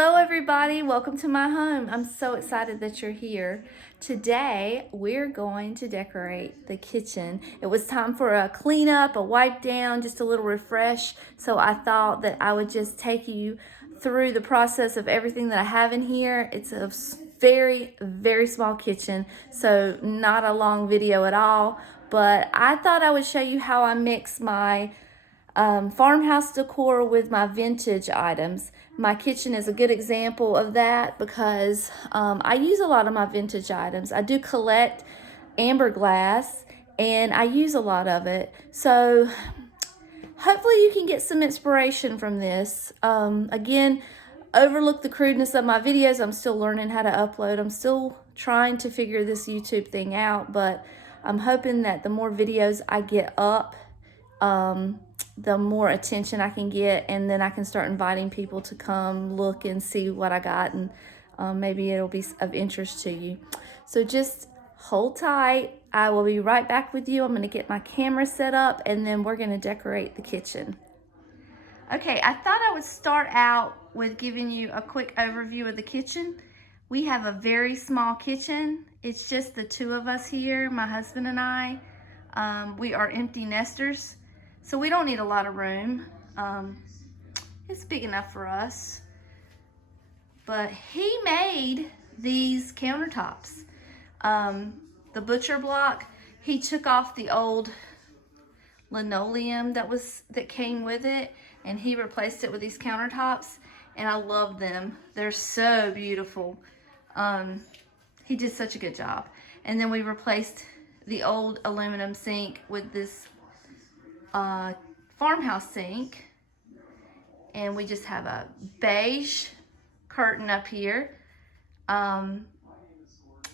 Hello everybody, welcome to my home. I'm so excited that you're here. Today we're going to decorate the kitchen. It was time for a cleanup, a wipe down, just a little refresh. So I thought that I would just take you through the process of everything that I have in here. It's a very, very small kitchen, so not a long video at all. But I thought I would show you how I mix my farmhouse decor with my vintage items. My kitchen is a good example of that because I use a lot of my vintage items. I do collect amber glass and I use a lot of it. So hopefully you can get some inspiration from this. Again, overlook the crudeness of my videos. I'm still learning how to upload. I'm still trying to figure this YouTube thing out, but I'm hoping that the more videos I get up, the more attention I can get, and then I can start inviting people to come look and see what I got, and maybe it'll be of interest to you. So just hold tight. I will be right back with you. I'm going to get my camera set up, and then we're going to decorate the kitchen. Okay, I thought I would start out with giving you a quick overview of the kitchen. We have a very small kitchen. It's just the two of us here, my husband and I. We are empty nesters, so we don't need a lot of room. It's big enough for us. But he made these countertops. The butcher block, he took off the old linoleum that came with it, and he replaced it with these countertops, and I love them. They're so beautiful. He did such a good job. And then we replaced the old aluminum sink with this farmhouse sink, and we just have a beige curtain up here.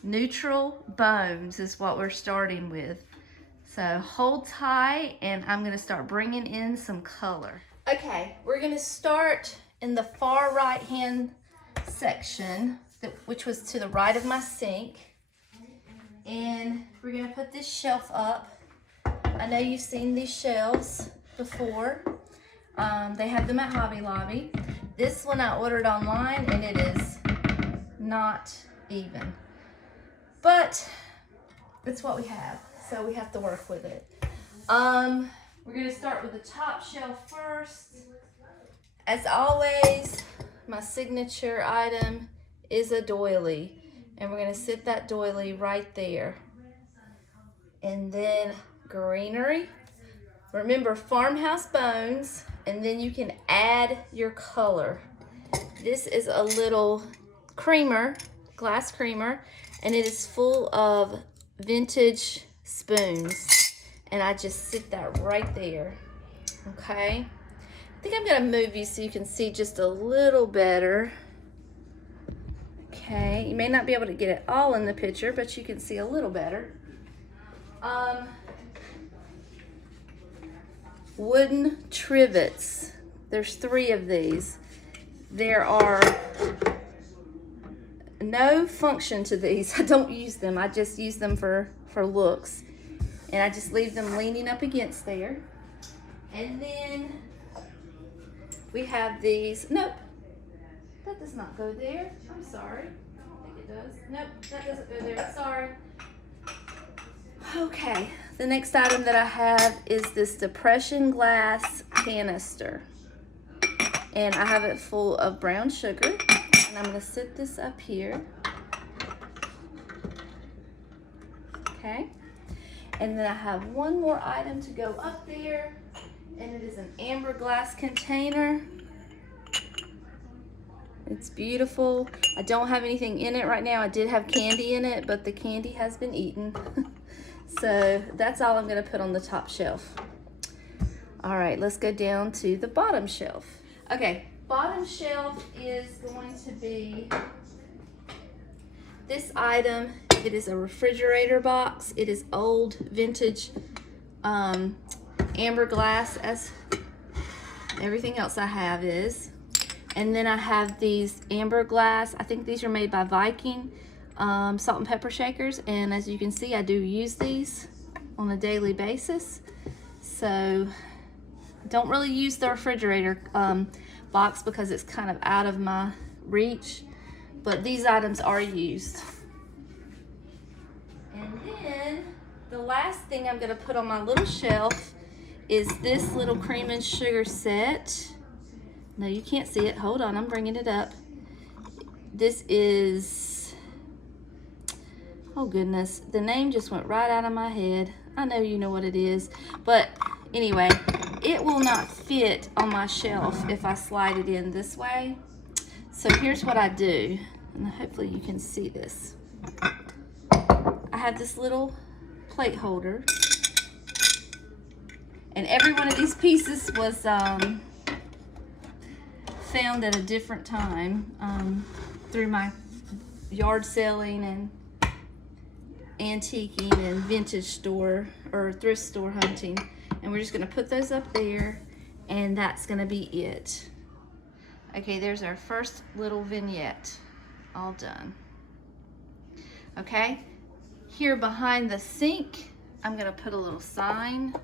Neutral bones is what we're starting with. So hold tight, and I'm going to start bringing in some color. Okay, we're going to start in the far right hand section, which was to the right of my sink, and we're going to put this shelf up. I know you've seen these shelves before. They have them at Hobby Lobby. This one I ordered online, and it is not even. But it's what we have, so we have to work with it. We're going to start with the top shelf first. As always, my signature item is a doily, and we're going to sit that doily right there. And then greenery. Remember, farmhouse bones, and then you can add your color. This is a little creamer, glass creamer, and it is full of vintage spoons. And I just sit that right there. Okay. I think I'm gonna move you so you can see just a little better. Okay, you may not be able to get it all in the picture, but you can see a little better. Wooden Trivets. There's 3 of these. There are no function to these. I don't use them. I just use them for looks. And I just leave them leaning up against there. And then we have these. Nope, that does not go there. I'm sorry. I think it does. Nope, that doesn't go there. Sorry. Okay, the next item that I have is this depression glass canister. And I have it full of brown sugar. And I'm going to sit this up here. Okay. And then I have one more item to go up there. And it is an amber glass container. It's beautiful. I don't have anything in it right now. I did have candy in it, but the candy has been eaten. So that's all I'm going to put on the top shelf. All right, let's go down to the bottom shelf. Okay, bottom shelf is going to be this item. It is a refrigerator box. It is old vintage amber glass, as everything else I have is. And then I have these amber glass. I think these are made by Viking. Salt and pepper shakers, and as you can see, I do use these on a daily basis. So don't really use the refrigerator box because it's kind of out of my reach, but these items are used. And then the last thing I'm gonna put on my little shelf is this little cream and sugar set. No, you can't see it. Hold on, I'm bringing it up. This is, oh goodness, the name just went right out of my head. I know you know what it is, but anyway, it will not fit on my shelf if I slide it in this way. So here's what I do, and hopefully you can see this. I have this little plate holder, and every one of these pieces was found at a different time through my yard selling and antiquing and vintage store or thrift store hunting. And we're just gonna put those up there, and that's gonna be it. Okay, there's our first little vignette, all done. Okay, here behind the sink, I'm gonna put a little sign.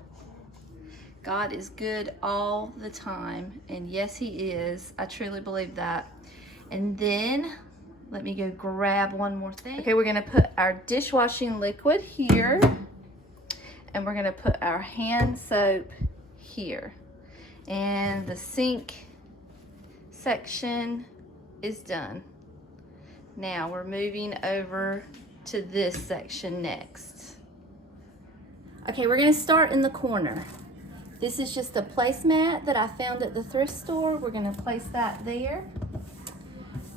God is good all the time, and yes, he is. I truly believe that. And then, let me go grab one more thing. Okay, we're gonna put our dishwashing liquid here, and we're gonna put our hand soap here. And the sink section is done. Now we're moving over to this section next. Okay, we're gonna start in the corner. This is just a placemat that I found at the thrift store. We're gonna place that there.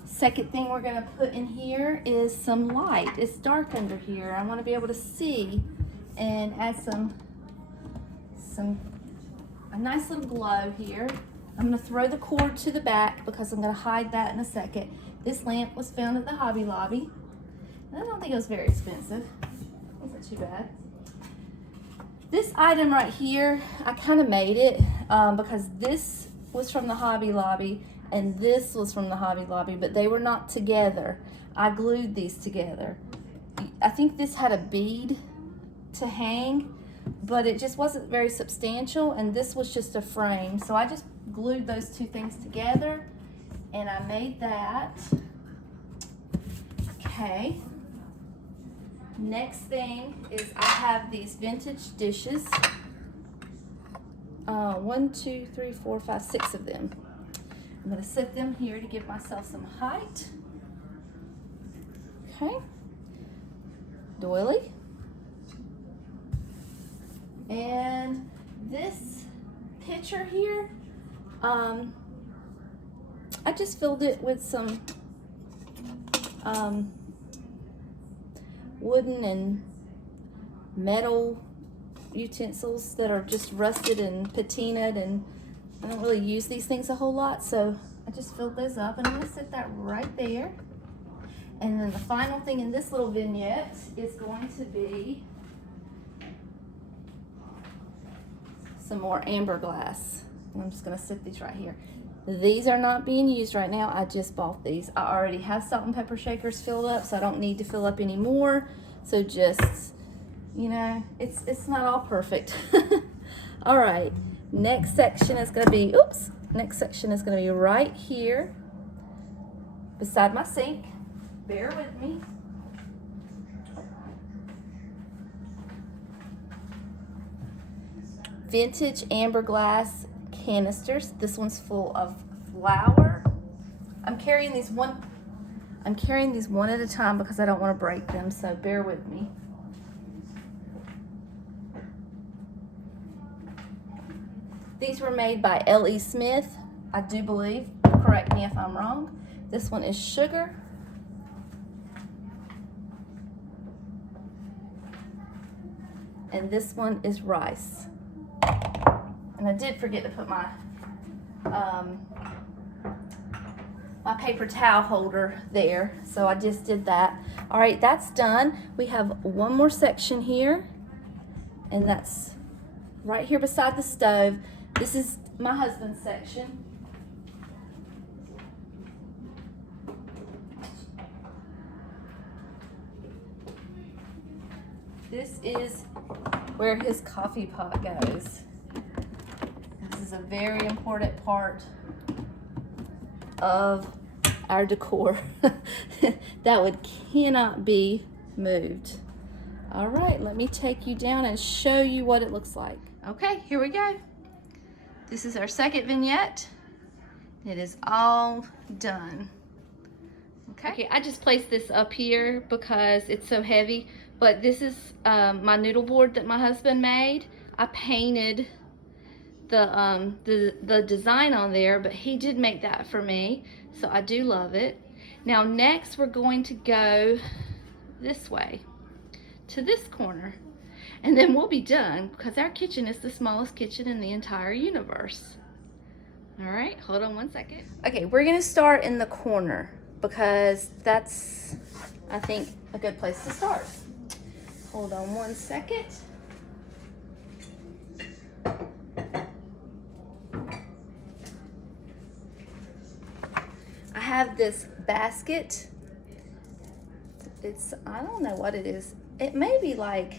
Second thing we're gonna put in here is some light. It's dark under here. I wanna be able to see and add a nice little glow here. I'm gonna throw the cord to the back because I'm gonna hide that in a second. This lamp was found at the Hobby Lobby. And I don't think it was very expensive. It wasn't too bad. This item right here, I kind of made it because this was from the Hobby Lobby and this was from the Hobby Lobby, but they were not together. I glued these together. I think this had a bead to hang, but it just wasn't very substantial, and this was just a frame. So I just glued those two things together, and I made that. Okay. Next thing is I have these vintage dishes. 1, 2, 3, 4, 5, 6 of them. I'm gonna set them here to give myself some height. Okay. Doily. And this pitcher here, I just filled it with some wooden and metal utensils that are just rusted and patinaed, and I don't really use these things a whole lot, so I just filled those up, and I'm gonna set that right there. And then the final thing in this little vignette is going to be some more amber glass. And I'm just gonna set these right here. These are not being used right now. I just bought these. I already have salt and pepper shakers filled up, so I don't need to fill up any more. So just, you know, it's not all perfect. All right, next section is gonna be, next section is gonna be right here beside my sink. Bear with me. Vintage amber glass canisters. This one's full of flour. I'm carrying these one at a time because I don't want to break them, so bear with me. These were made by L.E. Smith, I do believe. Correct me if I'm wrong. This one is sugar. And this one is rice. And I did forget to put my my paper towel holder there, so I just did that. All right, that's done. We have one more section here, and that's right here beside the stove. This is my husband's section. This is where his coffee pot goes. This is a very important part of our decor. That cannot be moved. All right, let me take you down and show you what it looks like. Okay, here we go. This is our second vignette. It is all done. Okay, I just placed this up here because it's so heavy, but this is my noodle board that my husband made. I painted the design on there, but he did make that for me, so I do love it. Now next we're going to go this way to this corner, and then we'll be done because our kitchen is the smallest kitchen in the entire universe. All right, hold on one second. Okay, we're gonna start in the corner because that's, I think, a good place to start. Hold on one second. I have this basket. I don't know what it is. It may be like,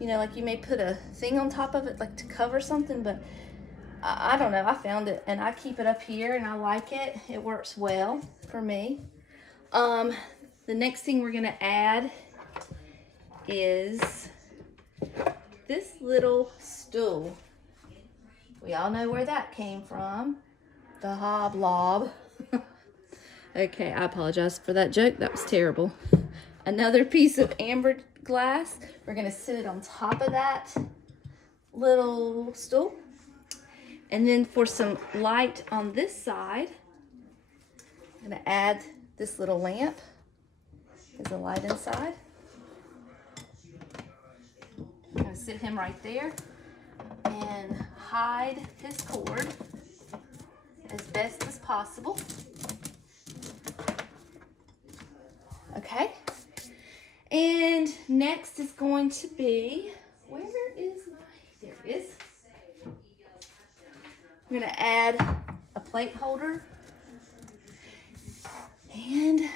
you know, like you may put a thing on top of it like to cover something, but I don't know. I found it and I keep it up here and I like it. It works well for me. The next thing we're gonna add is this little stool. We all know where that came from. The hoblob. Okay, I apologize for that joke. That was terrible. Another piece of amber glass. We're gonna sit it on top of that little stool. And then for some light on this side, I'm gonna add this little lamp. There's a light inside. I'm gonna sit him right there and hide his cord as best as possible. Okay. And next is going to be, where is my, there it is. I'm gonna add a plate holder and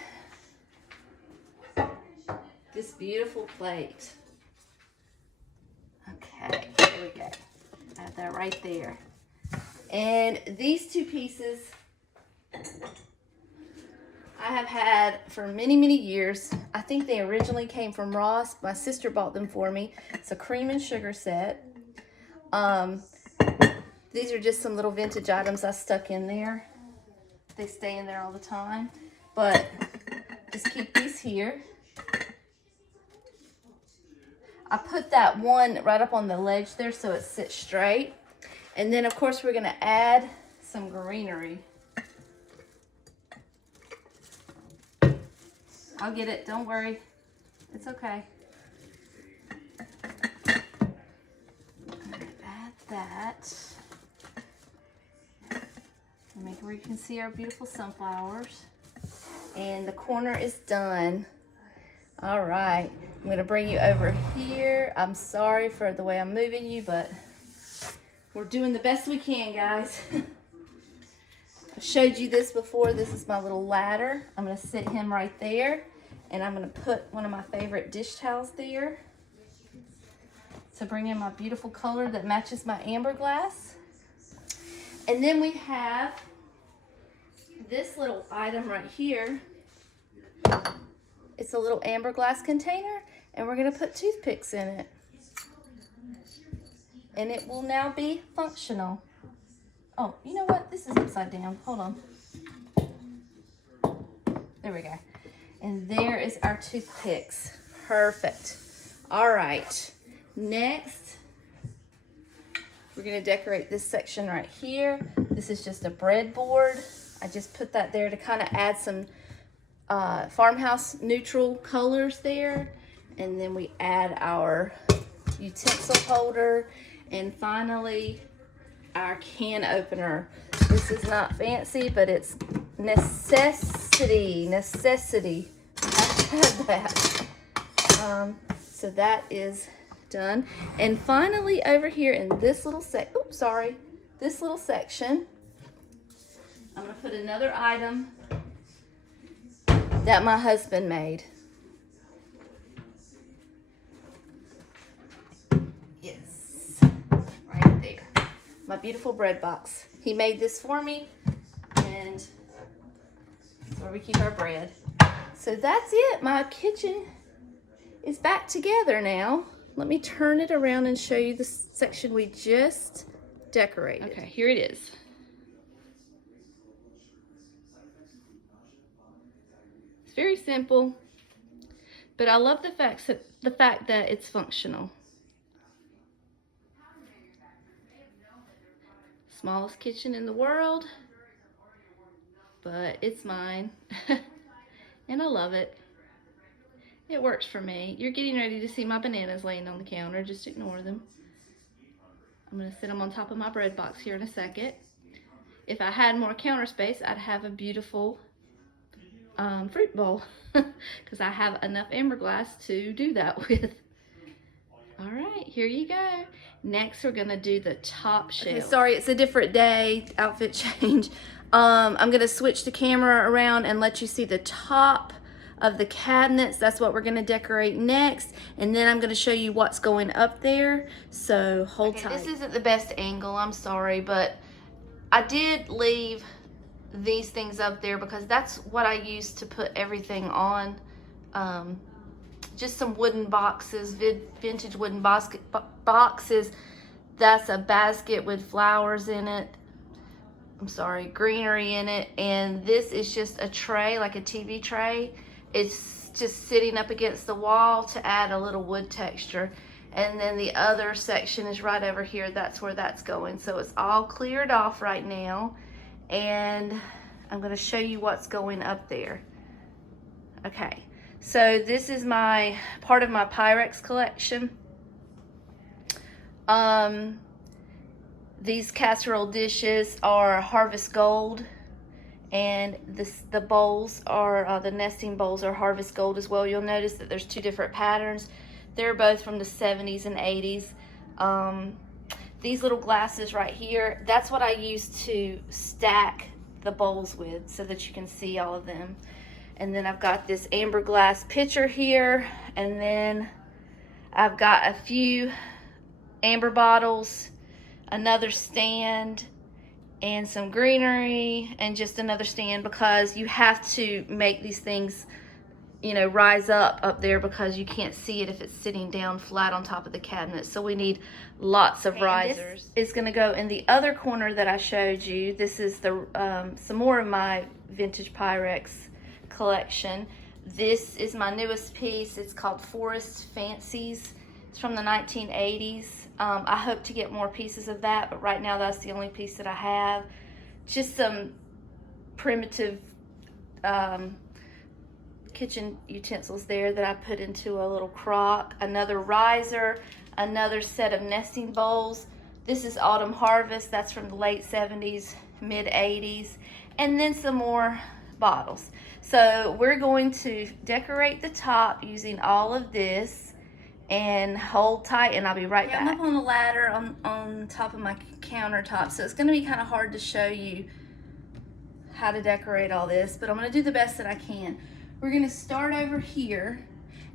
this beautiful plate. Okay, here we go. Add that right there. And these two pieces I have had for many, many years. I think they originally came from Ross. My sister bought them for me. It's a cream and sugar set. These are just some little vintage items I stuck in there. They stay in there all the time. But just keep these here. I put that one right up on the ledge there so it sits straight. And then of course we're gonna add some greenery. I'll get it, don't worry. It's okay. Add that. Make where you can see our beautiful sunflowers. And the corner is done. All right, I'm gonna bring you over here. I'm sorry for the way I'm moving you, but we're doing the best we can, guys. I showed you this before. This is my little ladder. I'm gonna sit him right there, and I'm gonna put one of my favorite dish towels there to bring in my beautiful color that matches my amber glass. And then we have this little item right here. It's a little amber glass container, and we're gonna put toothpicks in it. And it will now be functional. Oh, you know what? This is upside down. Hold on. There we go. And there is our toothpicks. Perfect. All right. Next, we're gonna decorate this section right here. This is just a breadboard. I just put that there to kind of add some Farmhouse neutral colors there. And then we add our utensil holder. And finally, our can opener. This is not fancy, but it's necessity. I have to have that. So that is done. And finally, over here in this little this little section, I'm gonna put another item that my husband made. Yes, right there. My beautiful bread box. He made this for me, and so where we keep our bread. So that's it. My kitchen is back together now. Let me turn it around and show you the section we just decorated. Okay, here it is. It's very simple, but I love the fact that it's functional. Smallest kitchen in the world, but it's mine. And I love it. It works for me. You're getting ready to see my bananas laying on the counter. Just ignore them. I'm going to sit them on top of my bread box here in a second. If I had more counter space, I'd have a beautiful fruit bowl because I have enough amber glass to do that with. All right, here you go. Next, we're going to do the top shelf. Okay, sorry, it's a different day. Outfit change. I'm going to switch the camera around and let you see the top of the cabinets. That's what we're going to decorate next, and then I'm going to show you what's going up there, so hold tight. This isn't the best angle, I'm sorry, but I did leave these things up there because that's what I used to put everything on. Just some wooden boxes, vintage wooden boxes. That's a basket with flowers in it. I'm sorry, greenery in it, and this is just a tray, like a TV tray. It's just sitting up against the wall to add a little wood texture. And then the other section is right over here. That's where that's going. So it's all cleared off right now, and I'm going to show you what's going up there. Okay, so this is my part of my Pyrex collection. These casserole dishes are Harvest Gold, and the bowls are, the nesting bowls are Harvest Gold as well. You'll notice that there's two different patterns. They're both from the 70s and 80s. These little glasses right here, that's what I use to stack the bowls with so that you can see all of them. And then I've got this amber glass pitcher here, and then I've got a few amber bottles, another stand, and some greenery, and just another stand, because you have to make these things, you know, rise up there because you can't see it if it's sitting down flat on top of the cabinet. So we need lots of risers. This is going to go in the other corner that I showed you. This is the some more of my vintage Pyrex collection. This is my newest piece. It's called Forest Fancies. It's from the 1980s. I hope to get more pieces of that, but right now that's the only piece that I have. Just some primitive kitchen utensils there that I put into a little crock. Another riser, another set of nesting bowls. This is Autumn Harvest. That's from the late 70s, mid 80s. And then some more bottles. So we're going to decorate the top using all of this, and hold tight, and I'll be right back. I'm up on a ladder on top of my countertop, so it's going to be kind of hard to show you how to decorate all this, but I'm going to do the best that I can. We're going to start over here,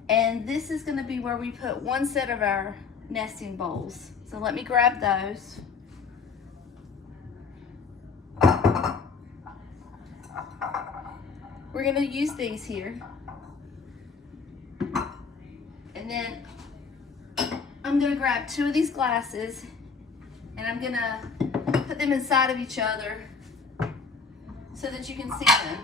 and this is going to be where we put one set of our nesting bowls. So let me grab those. We're going to use these here. And then I'm going to grab two of these glasses, and I'm going to put them inside of each other so that you can see them.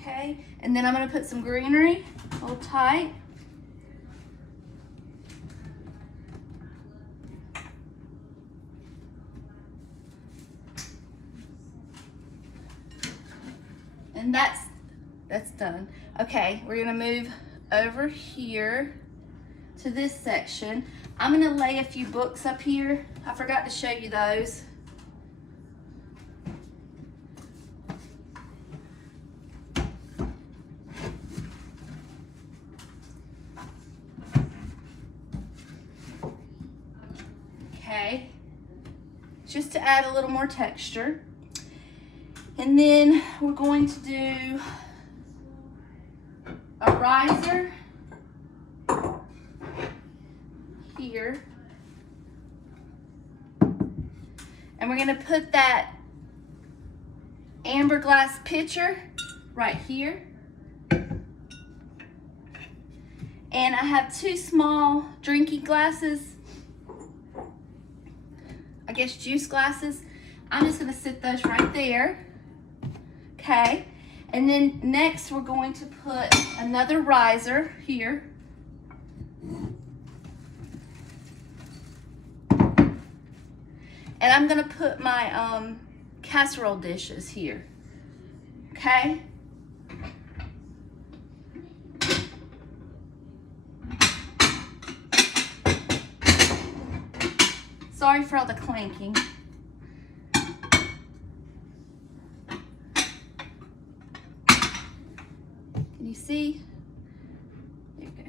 Okay, and then I'm going to put some greenery, hold tight. And that's done. Okay, we're gonna move over here to this section. I'm gonna lay a few books up here. I forgot to show you those. Okay, just to add a little more texture. And then we're going to do a riser here. And we're gonna put that amber glass pitcher right here. And I have 2 small drinking glasses, I guess juice glasses. I'm just gonna sit those right there, okay? And then next we're going to put another riser here. And I'm gonna put my casserole dishes here, okay? Sorry for all the clanking. Can you see? There you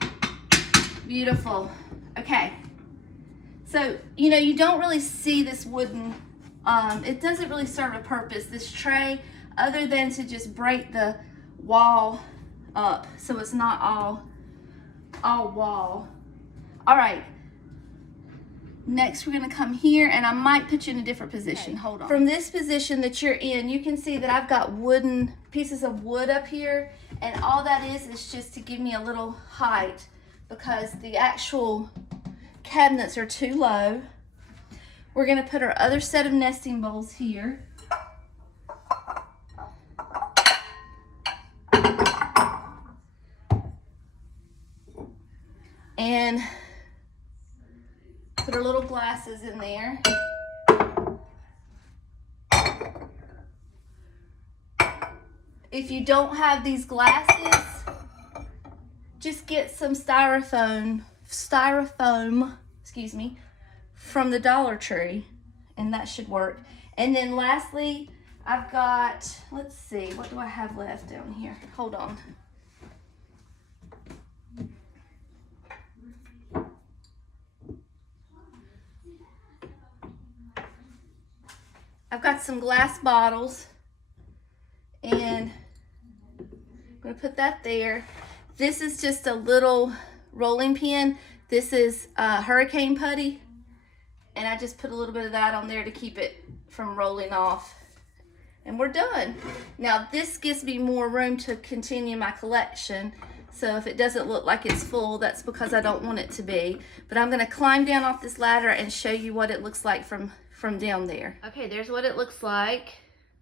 go. Beautiful. Okay. So, you know, you don't really see this wooden, it doesn't really serve a purpose, this tray, other than to just break the wall up so it's not all wall. All right. Next, we're gonna come here, and I might put you in a different position. Okay. Hold on. From this position that you're in, you can see that I've got wooden pieces of wood up here, and all that is just to give me a little height because the actual cabinets are too low. We're gonna put our other set of nesting bowls here. And put our little glasses in there. If you don't have these glasses, just get some styrofoam, excuse me, from the Dollar Tree, and that should work. And then lastly, I've got, let's see, what do I have left down here? Hold on. I've got some glass bottles, and I'm gonna put that there. This is just a little rolling pin. This is hurricane putty, and I just put a little bit of that on there to keep it from rolling off. And we're done. Now this gives me more room to continue my collection. So if it doesn't look like it's full, that's because I don't want it to be. But I'm gonna climb down off this ladder and show you what it looks like from down there. Okay, there's what it looks like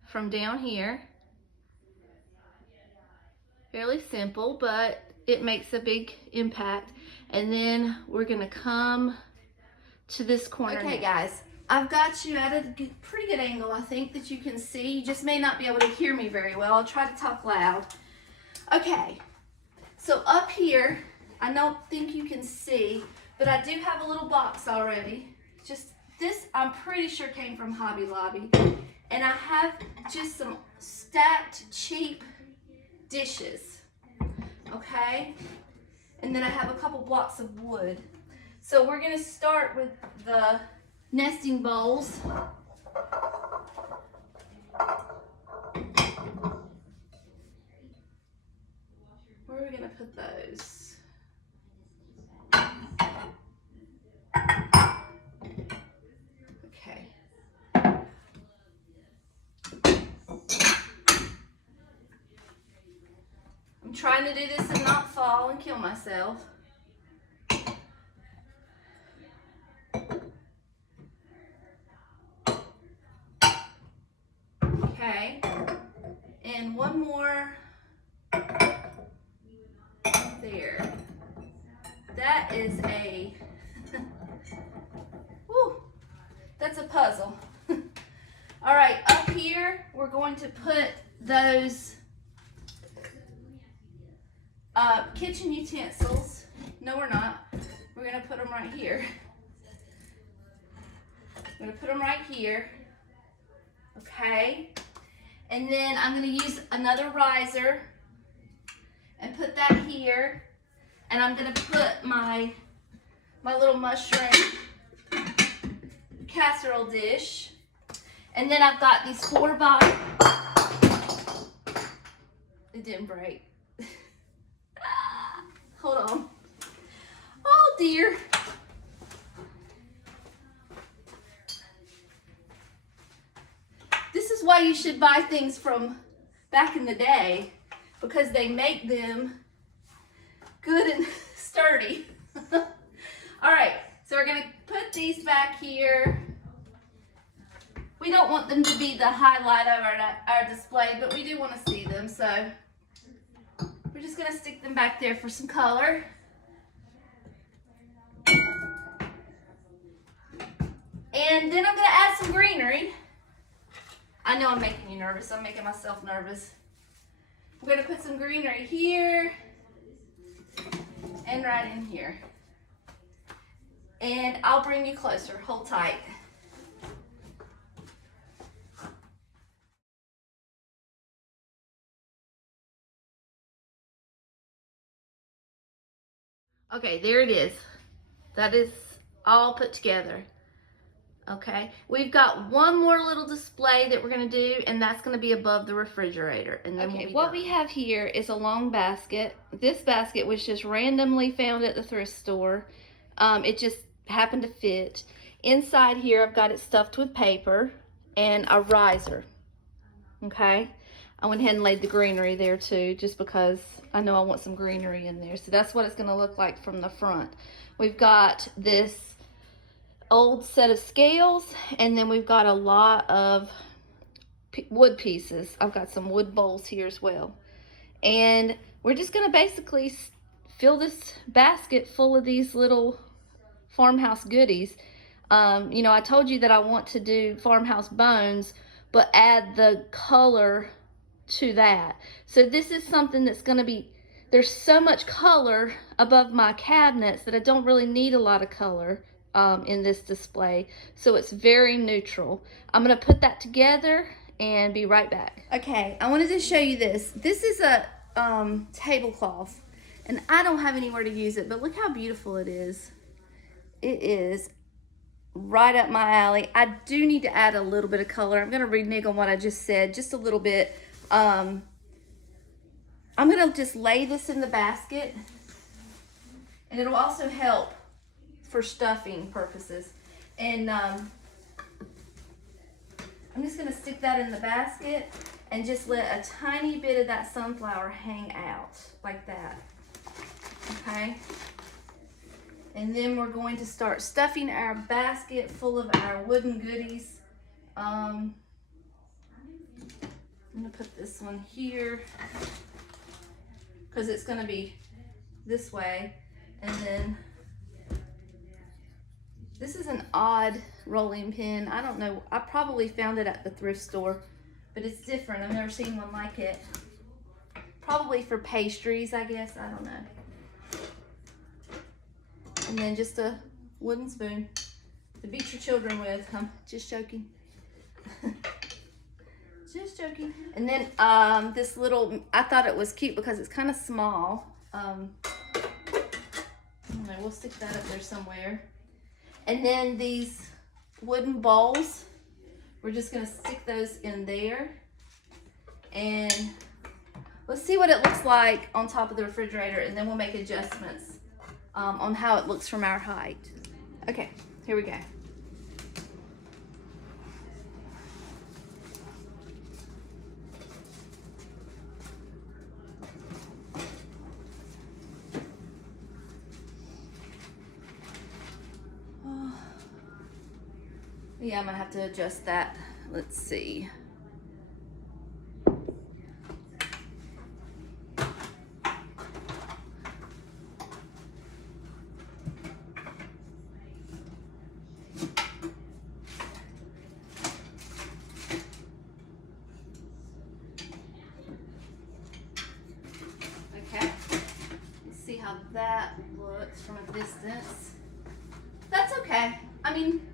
from down here. Fairly simple, but it makes a big impact. And then we're gonna come to this corner. Okay, guys, I've got you at a pretty good angle, I think, that you can see. You just may not be able to hear me very well. I'll try to talk loud. Okay, so up here, I don't think you can see, but I do have a little box already. Just this, I'm pretty sure came from Hobby Lobby. And I have just some stacked cheap dishes, okay? And then I have a couple blocks of wood. So we're gonna start with the nesting bowls. Where are we gonna put those? Okay. I'm trying to do this and not fall and kill myself. Okay, and one more there. That is a, whew, that's a puzzle. All right, up here, we're going to put those kitchen utensils. No, we're not. We're gonna put them right here. I'm gonna put them right here. Okay, and then I'm going to use another riser and put that here, and I'm going to put my little mushroom casserole dish, and then I've got these 4x It didn't break. Hold on. Oh dear. This is why you should buy things from back in the day, because they make them good and sturdy. All right, so we're gonna put these back here. We don't want them to be the highlight of our display, but we do want to see them, so we're just gonna stick them back there for some color. And then I'm gonna add some greenery. I know I'm making you nervous. I'm making myself nervous. I'm gonna put some greenery here and right in here. And I'll bring you closer. Hold tight. Okay, there it is. That is all put together. Okay, we've got one more little display that we're going to do, and that's going to be above the refrigerator. And then okay, what we have here is a long basket. This basket was just randomly found at the thrift store. It just happened to fit. Inside here, I've got it stuffed with paper and a riser. Okay, I went ahead and laid the greenery there too, just because I know I want some greenery in there. So that's what it's going to look like from the front. We've got this old set of scales, and then we've got a lot of wood pieces. I've got some wood bowls here as well, and we're just going to basically fill this basket full of these little farmhouse goodies. You know, I told you that I want to do farmhouse bones, but add the color to that. So this is something that's going to be, there's so much color above my cabinets that I don't really need a lot of color in this display, so it's very neutral. I'm gonna put that together and be right back. Okay, I wanted to show you this. This is a tablecloth, and I don't have anywhere to use it, but look how beautiful it is. It is right up my alley. I do need to add a little bit of color. I'm gonna renege on what I just said, just a little bit. I'm gonna just lay this in the basket, and it'll also help for stuffing purposes. And I'm just gonna stick that in the basket and just let a tiny bit of that sunflower hang out like that. Okay, and then we're going to start stuffing our basket full of our wooden goodies. I'm gonna put this one here because it's gonna be this way, and then this is an odd rolling pin. I don't know. I probably found it at the thrift store, but it's different. I've never seen one like it. Probably for pastries, I guess. I don't know. And then just a wooden spoon to beat your children with. I'm just joking. Just joking. And then this little, I thought it was cute because it's kind of small. I don't know. We'll stick that up there somewhere. And then these wooden bowls, we're just gonna stick those in there. And let's see what it looks like on top of the refrigerator, and then we'll make adjustments on how it looks from our height. Okay, here we go. Yeah, I'm gonna have to adjust that. Let's see. Okay, let's see how that looks from a distance. That's okay. I mean,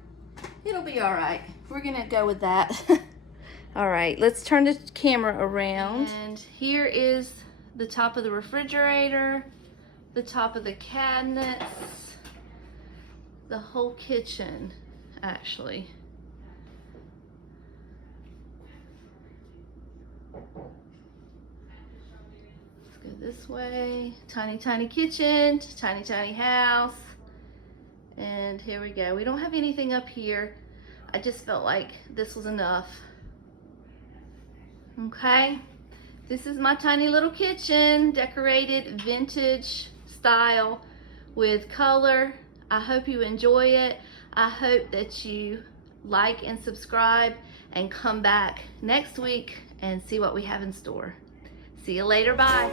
it'll be all right. We're gonna go with that. All right, let's turn the camera around. And here is the top of the refrigerator, the top of the cabinets, the whole kitchen, actually. Go this way. Tiny, tiny kitchen, tiny, tiny house. And here we go. We don't have anything up here. I just felt like this was enough. Okay. This is my tiny little kitchen, decorated vintage style with color. I hope you enjoy it. I hope that you like and subscribe and come back next week and see what we have in store. See you later. Bye.